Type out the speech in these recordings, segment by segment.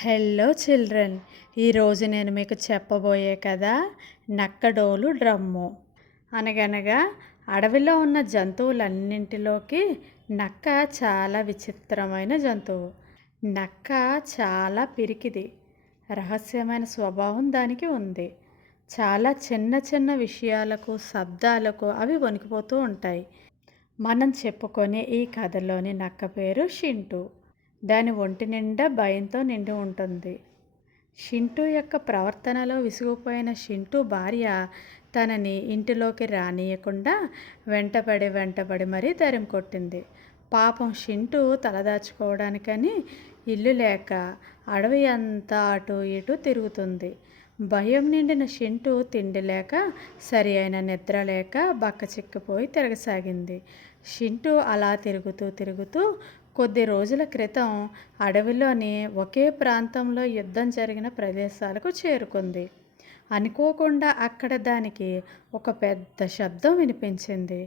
Hello children, ఈరోజు నేను మీకు చెప్పబోయే కథ నక్కడోలు డ్రమ్ము. అనగనగా అడవిలో ఉన్న జంతువులన్నింటిలోకి నక్క చాలా విచిత్రమైన జంతువు. నక్క చాలా పిరికిది, రహస్యమైన స్వభావం దానికి ఉంది. చాలా చిన్న చిన్న విషయాలకు, శబ్దాలకు అవి వణికిపోతూ ఉంటాయి. మనం చెప్పుకునే ఈ కథలోని నక్క పేరు షింటూ. దాని ఒంటి నిండా భయంతో నిండి ఉంటుంది. షింటూ యొక్క ప్రవర్తనలో విసిగిపోయిన షింటూ భార్య తనని ఇంటిలోకి రానియకుండా వెంటపడి మరీ తరిమి కొట్టింది. పాపం షింటూ తలదాచుకోవడానికని ఇల్లు లేక అడవి అంతా అటు ఇటు తిరుగుతుంది. భయం నిండిన షింటూ తిండి లేక, సరి అయిన నిద్ర లేక బక్కచిక్కిపోయి తిరగసాగింది. షింటూ అలా తిరుగుతూ కొద్ది రోజుల క్రితం అడవిలోని ఒకే ప్రాంతంలో యుద్ధం జరిగిన ప్రదేశాలకు చేరుకుంది. అనుకోకుండా అక్కడ దానికి ఒక పెద్ద శబ్దం వినిపించింది.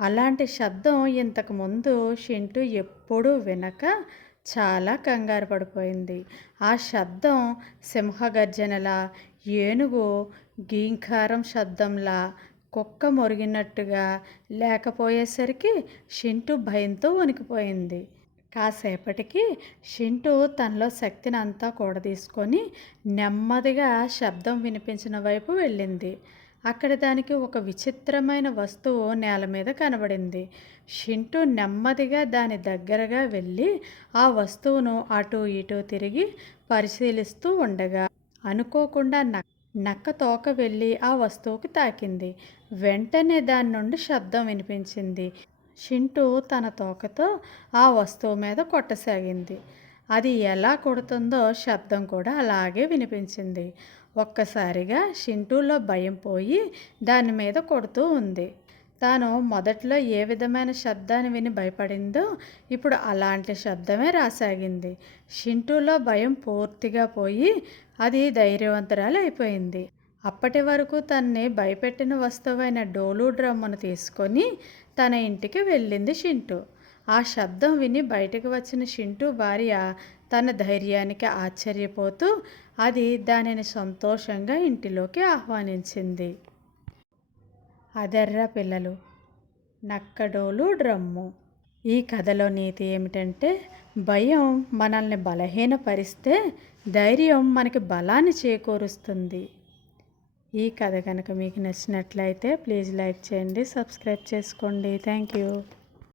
అలాంటి శబ్దం ఇంతకుముందు షింటూ ఎప్పుడూ వినక చాలా కంగారు పడిపోయింది. ఆ శబ్దం సింహగర్జనలా, ఏనుగు గీంకారం శబ్దంలా, కుక్క మొరిగినట్టుగా లేకపోయేసరికి షింటూ భయంతో వణికిపోయింది. కాసేపటికి షింటూ తనలో శక్తిని అంతా కూడదీసుకొని నెమ్మదిగా శబ్దం వినిపించిన వైపు వెళ్ళింది. అక్కడ దానికి ఒక విచిత్రమైన వస్తువు నేల మీద కనబడింది. షింటూ నెమ్మదిగా దాని దగ్గరగా వెళ్ళి ఆ వస్తువును అటు ఇటు తిరిగి పరిశీలిస్తూ ఉండగా అనుకోకుండా నక్క తోక వెళ్ళి ఆ వస్తువుకి తాకింది. వెంటనే దాని నుండి శబ్దం వినిపించింది. షింటూ తన తోకతో ఆ వస్తువు మీద కొట్టసాగింది. అది ఎలా కొడుతుందో శబ్దం కూడా అలాగే వినిపించింది. ఒక్కసారిగా షింటూలో భయం పోయి దాని మీద కొడుతూ ఉంది. తాను మొదట్లో ఏ విధమైన శబ్దాన్ని విని భయపడిందో ఇప్పుడు అలాంటి శబ్దమే రాసాగింది. షింటూలో భయం పూర్తిగా పోయి అది ధైర్యవంతురాలు అయిపోయింది. అప్పటి వరకు తన్ని భయపెట్టిన వస్తువైన డోలు డ్రమ్మును తీసుకొని తన ఇంటికి వెళ్ళింది షింటూ. ఆ శబ్దం విని బయటకు వచ్చిన షింటూ భార్య తన ధైర్యానికి ఆశ్చర్యపోతూ అది దానిని సంతోషంగా ఇంటిలోకి ఆహ్వానించింది. అదెర్రా పిల్లలు, నక్కడోలు డ్రమ్ము. ఈ కథలో నీతి ఏమిటంటే, భయం మనల్ని బలహీనపరిస్తే ధైర్యం మనకి బలాన్ని చేకూరుస్తుంది. ఈ కథ కనుక మీకు నచ్చినట్లయితే ప్లీజ్ లైక్ చేయండి, సబ్స్క్రైబ్ చేసుకోండి. Thank you.